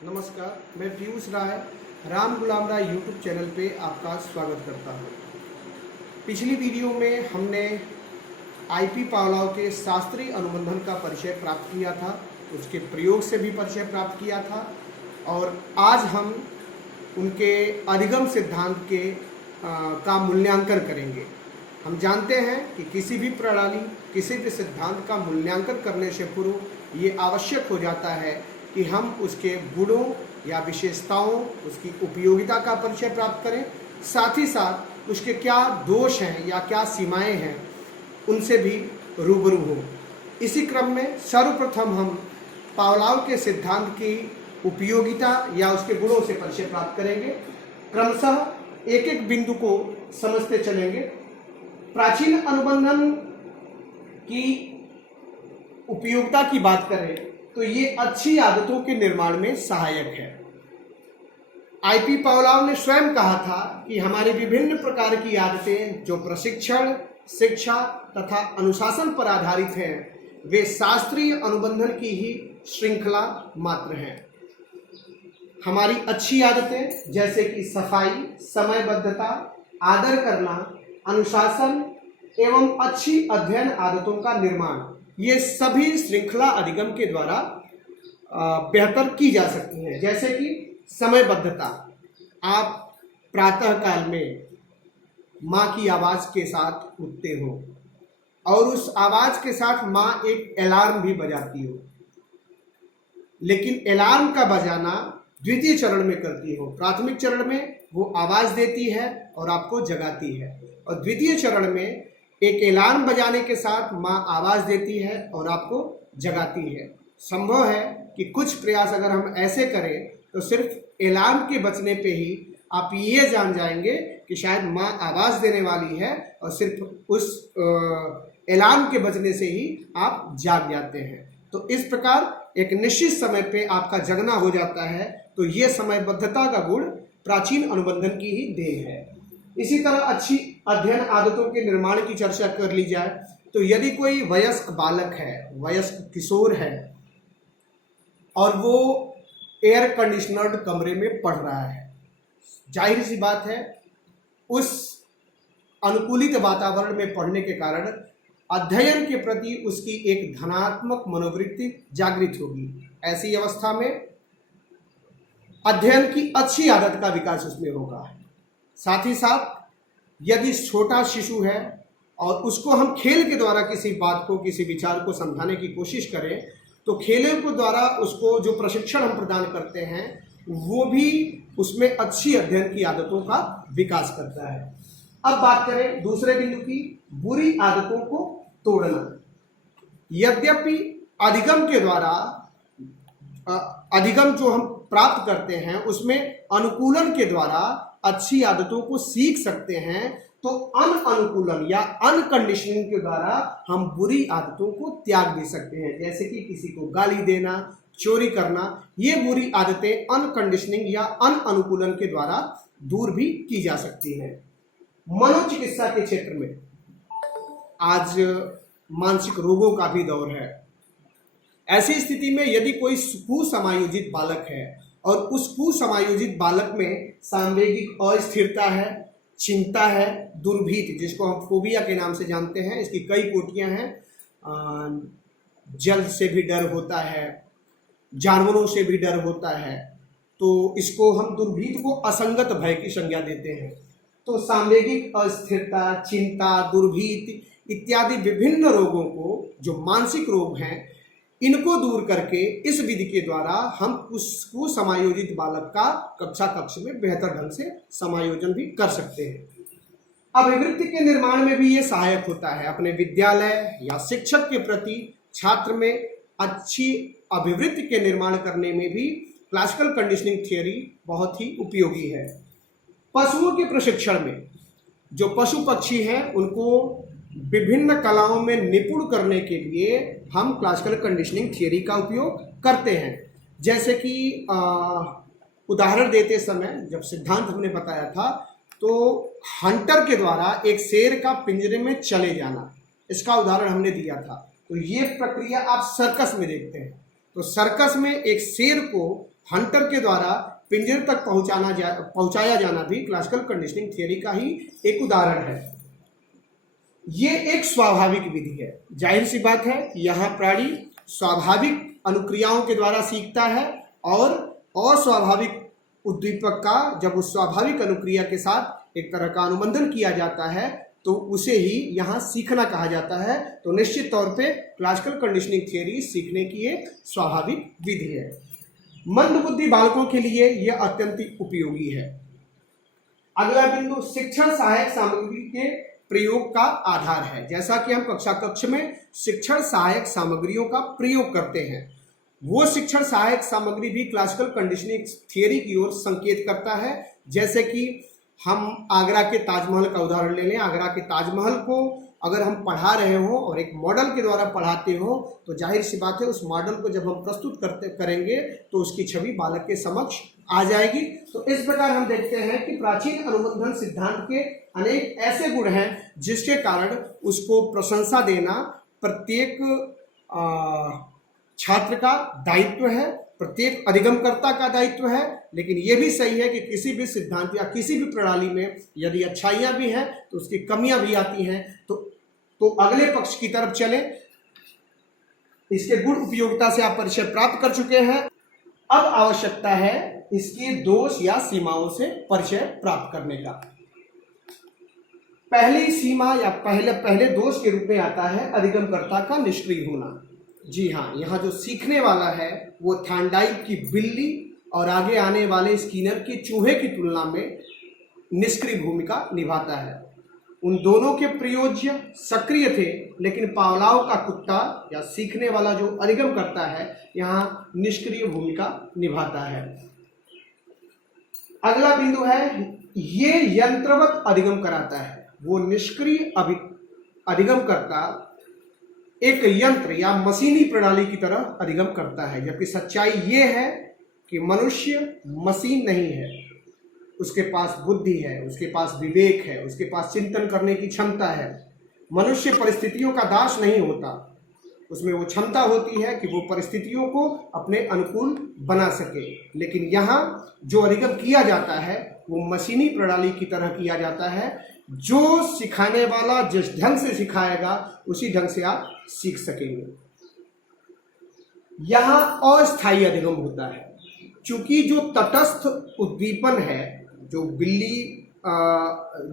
नमस्कार, मैं पीयूष राय राम गुलाम राय YouTube channel पे आपका स्वागत करता हूँ। पिछली वीडियो में हमने आईपी पावलाव के शास्त्रीय अनुबंधन का परिचय प्राप्त किया था, उसके प्रयोग से भी परिचय प्राप्त किया था और आज हम उनके अधिगम सिद्धांत का मूल्यांकन करेंगे। हम जानते हैं कि किसी भी प्रणाली, किसी भी सिद्धांत का मूल्यांकन करने से पूर्व ये आवश्यक हो जाता है कि हम उसके गुणों या विशेषताओं, उसकी उपयोगिता का परिचय प्राप्त करें, साथ ही साथ उसके क्या दोष हैं या क्या सीमाएं हैं उनसे भी रूबरू हो। इसी क्रम में सर्वप्रथम हम पावलाव के सिद्धांत की उपयोगिता या उसके गुणों से परिचय प्राप्त करेंगे। क्रमशः एक एक बिंदु को समझते चलेंगे। प्राचीन अनुबंधन की उपयोगिता की बात करें तो ये अच्छी आदतों के निर्माण में सहायक है। आईपी पावलाव ने स्वयं कहा था कि हमारी विभिन्न प्रकार की आदतें जो प्रशिक्षण, शिक्षा तथा अनुशासन पर आधारित हैं, वे शास्त्रीय अनुबंधन की ही श्रृंखला मात्र हैं। हमारी अच्छी आदतें जैसे कि सफाई, समयबद्धता, आदर करना, अनुशासन एवं अच्छी अध्ययन आदतों का निर्माण, ये सभी श्रृंखला अधिगम के द्वारा बेहतर की जा सकती हैं। जैसे कि समयबद्धता, आप प्रातः काल में माँ की आवाज़ के साथ उठते हो और उस आवाज़ के साथ माँ एक अलार्म भी बजाती हो, लेकिन अलार्म का बजाना द्वितीय चरण में करती हो। प्राथमिक चरण में वो आवाज़ देती है और आपको जगाती है, और द्वितीय चरण में एक अलार्म बजाने के साथ माँ आवाज़ देती है और आपको जगाती है। संभव है कि कुछ प्रयास अगर हम ऐसे करें तो सिर्फ अलार्म के बजने पे ही आप ये जान जाएंगे कि शायद माँ आवाज़ देने वाली है, और सिर्फ उस अलार्म के बजने से ही आप जाग जाते हैं। तो इस प्रकार एक निश्चित समय पे आपका जगना हो जाता है। तो ये समयबद्धता का गुण प्राचीन अनुबंधन की ही देन है। इसी तरह अच्छी अध्ययन आदतों के निर्माण की चर्चा कर ली जाए तो यदि कोई वयस्क बालक है, वयस्क किशोर है और वो एयर कंडीशनर्ड कमरे में पढ़ रहा है, जाहिर सी बात है उस अनुकूलित वातावरण में पढ़ने के कारण अध्ययन के प्रति उसकी एक धनात्मक मनोवृत्ति जागृत होगी। ऐसी अवस्था में अध्ययन की अच्छी आदत का विकास उसमें होगा। साथ ही साथ यदि छोटा शिशु है और उसको हम खेल के द्वारा किसी बात को, किसी विचार को समझाने की कोशिश करें, तो खेलों के द्वारा उसको जो प्रशिक्षण हम प्रदान करते हैं वो भी उसमें अच्छी अध्ययन की आदतों का विकास करता है। अब बात करें दूसरे बिंदु की, बुरी आदतों को तोड़ना। यद्यपि अधिगम के द्वारा अधिगम जो हम प्राप्त करते हैं उसमें अनुकूलन के द्वारा अच्छी आदतों को सीख सकते हैं, तो अनुकूलन या अनकंडीशनिंग के द्वारा हम बुरी आदतों को त्याग दे सकते हैं। जैसे कि किसी को गाली देना, चोरी करना, ये बुरी आदतें अनकंडीशनिंग या अनुकूलन के द्वारा दूर भी की जा सकती हैं। मनोचिकित्सा के क्षेत्र में आज मानसिक रोगों का भी दौर है। ऐसी स्थिति में यदि कोई कुसमायोजित बालक है और उस कुसमायोजित बालक में सांवेगिक अस्थिरता है, चिंता है, दुर्भीति जिसको हम फोबिया के नाम से जानते हैं, इसकी कई कोटियां हैं। जल से भी डर होता है, जानवरों से भी डर होता है, तो इसको हम दुर्भीति को असंगत भय की संज्ञा देते हैं। तो सांवेगिक अस्थिरता, चिंता, दुर्भीति इत्यादि विभिन्न रोगों को, जो मानसिक रोग हैं, इनको दूर करके इस विधि के द्वारा हम उसको समायोजित बालक का कक्षा कक्ष में बेहतर ढंग से समायोजन भी कर सकते हैं। अभिवृत्ति के निर्माण में भी ये सहायक होता है। अपने विद्यालय या शिक्षक के प्रति छात्र में अच्छी अभिवृत्ति के निर्माण करने में भी क्लासिकल कंडीशनिंग थियोरी बहुत ही उपयोगी है। पशुओं के प्रशिक्षण में जो पशु पक्षी हैं उनको विभिन्न कलाओं में निपुण करने के लिए हम क्लासिकल कंडीशनिंग थियोरी का उपयोग करते हैं। जैसे कि उदाहरण देते समय जब सिद्धांत हमने बताया था, तो हंटर के द्वारा एक शेर का पिंजरे में चले जाना, इसका उदाहरण हमने दिया था। तो ये प्रक्रिया आप सर्कस में देखते हैं। तो सर्कस में एक शेर को हंटर के द्वारा पिंजरे तक पहुंचाया जाना भी क्लासिकल कंडीशनिंग थियरी का ही एक उदाहरण है। ये एक स्वाभाविक विधि है। जाहिर सी बात है, यह प्राणी स्वाभाविक अनुक्रियाओं के द्वारा सीखता है और अस्वाभाविक उद्दीपक का जब उस स्वाभाविक अनुक्रिया के साथ एक तरह का अनुबंधन किया जाता है तो उसे ही यहाँ सीखना कहा जाता है। तो निश्चित तौर पे क्लासिकल कंडीशनिंग थियरी सीखने की एक स्वाभाविक विधि है। मंदबुद्धि बालकों के लिए यह अत्यंत उपयोगी है। अगला बिंदु शिक्षण सहायक सामग्री के प्रयोग का आधार है। जैसा कि हम कक्षा में शिक्षण सहायक सामग्रियों का प्रयोग करते हैं, वो शिक्षण सहायक सामग्री भी क्लासिकल कंडीशनिंग थियरी की ओर संकेत करता है। जैसे कि हम आगरा के ताजमहल का उदाहरण ले लें। आगरा के ताजमहल को अगर हम पढ़ा रहे हो और एक मॉडल के द्वारा पढ़ाते हो तो जाहिर सी बात है उस मॉडल को जब हम प्रस्तुत करेंगे तो उसकी छवि बालक के समक्ष आ जाएगी। तो इस प्रकार हम देखते हैं कि प्राचीन अनुबंधन सिद्धांत के अनेक ऐसे गुण हैं जिसके कारण उसको प्रशंसा देना प्रत्येक छात्र का दायित्व है, प्रत्येक अधिगमकर्ता का दायित्व है। लेकिन यह भी सही है कि किसी भी सिद्धांत या किसी भी प्रणाली में यदि अच्छाइयाँ भी हैं तो उसकी कमियां भी आती हैं। तो अगले पक्ष की तरफ चलें। इसके गुण उपयोगिता से आप परिचय प्राप्त कर चुके हैं। अब आवश्यकता है इसके दोष या सीमाओं से परिचय प्राप्त करने का। पहली सीमा या पहले दोष के रूप में आता है अधिगमकर्ता का निष्क्रिय होना। जी हाँ, यहाँ जो सीखने वाला है वो थांडाइट की बिल्ली और आगे आने वाले स्किनर के चूहे की तुलना में निष्क्रिय भूमिका निभाता है। उन दोनों के प्रयोज्य सक्रिय थे, लेकिन पावलाव का कुत्ता या सीखने वाला जो अधिगम करता है यहाँ निष्क्रिय भूमिका निभाता है। अगला बिंदु है ये यंत्रवत अधिगम कराता है। वो निष्क्रिय अधिगम करता एक यंत्र या मशीनी प्रणाली की तरह अधिगम करता है, जबकि सच्चाई ये है कि मनुष्य मशीन नहीं है। उसके पास बुद्धि है, उसके पास विवेक है, उसके पास चिंतन करने की क्षमता है। मनुष्य परिस्थितियों का दास नहीं होता, उसमें वो क्षमता होती है कि वो परिस्थितियों को अपने अनुकूल बना सके। लेकिन यहाँ जो अधिगम किया जाता है वो मशीनी प्रणाली की तरह किया जाता है। जो सिखाने वाला जिस ढंग से सिखाएगा उसी ढंग से आप सीख सकेंगे। यहाँ अस्थायी अधिगम होता है, क्योंकि जो तटस्थ उद्दीपन है, जो बिल्ली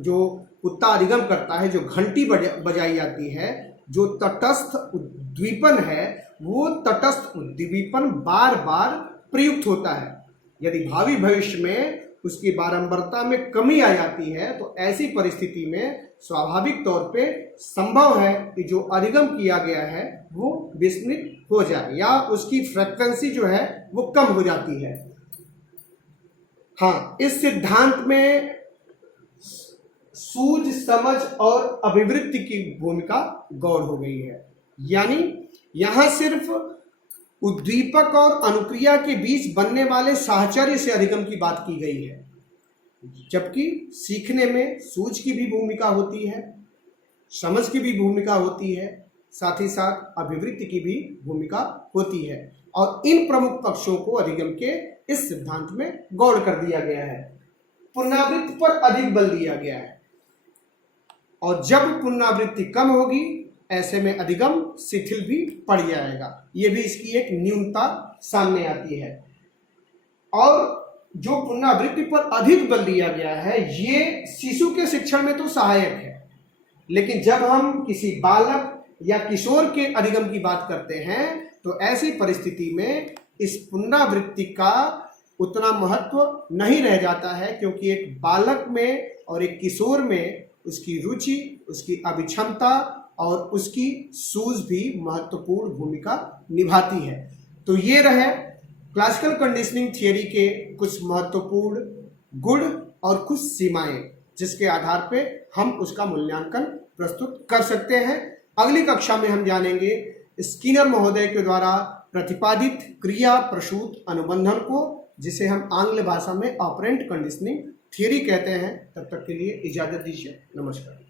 जो कुत्ता अधिगम करता है, जो घंटी बजाई जाती है, जो तटस्थ उद्दीपन है, वो तटस्थ उद्दीपन बार बार प्रयुक्त होता है। यदि भावी भविष्य में उसकी बारंबारता में कमी आ जाती है तो ऐसी परिस्थिति में स्वाभाविक तौर पे संभव है कि जो अधिगम किया गया है वो विस्मृत हो जाए या उसकी फ्रीक्वेंसी जो है वो कम हो जाती है। हाँ, इस सिद्धांत में सूझ, समझ और अभिवृत्ति की भूमिका गौण हो गई है। यानी यहां सिर्फ उद्दीपक और अनुक्रिया के बीच बनने वाले साहचर्य से अधिगम की बात की गई है, जबकि सीखने में सूझ की भी भूमिका होती है, समझ की भी भूमिका होती है, साथ ही साथ अभिवृत्ति की भी भूमिका होती है। और इन प्रमुख पक्षों को अधिगम के इस सिद्धांत में गौण कर दिया गया है। पुनरावृत्ति पर अधिक बल दिया गया है, और जब पुनरावृत्ति कम होगी ऐसे में अधिगम शिथिल भी पड़ जाएगा। ये भी इसकी एक न्यूनता सामने आती है। और जो पुनरावृत्ति पर अधिक बल दिया गया है ये शिशु के शिक्षण में तो सहायक है, लेकिन जब हम किसी बालक या किशोर के अधिगम की बात करते हैं तो ऐसी परिस्थिति में इस पुनरावृत्ति का उतना महत्व नहीं रह जाता है, क्योंकि एक बालक में और एक किशोर में उसकी रुचि, उसकी अभिक्षमता और उसकी सूझ भी महत्वपूर्ण भूमिका निभाती है। तो ये रहे क्लासिकल कंडीशनिंग थियरी के कुछ महत्वपूर्ण गुण और कुछ सीमाएं, जिसके आधार पे हम उसका मूल्यांकन प्रस्तुत कर सकते हैं। अगली कक्षा में हम जानेंगे स्किनर महोदय के द्वारा प्रतिपादित क्रिया प्रसूत अनुबंधन को, जिसे हम आंग्ल भाषा में ऑपरेंट कंडीशनिंग थियरी कहते हैं। तब तक के लिए इजाजत दीजिए। नमस्कार।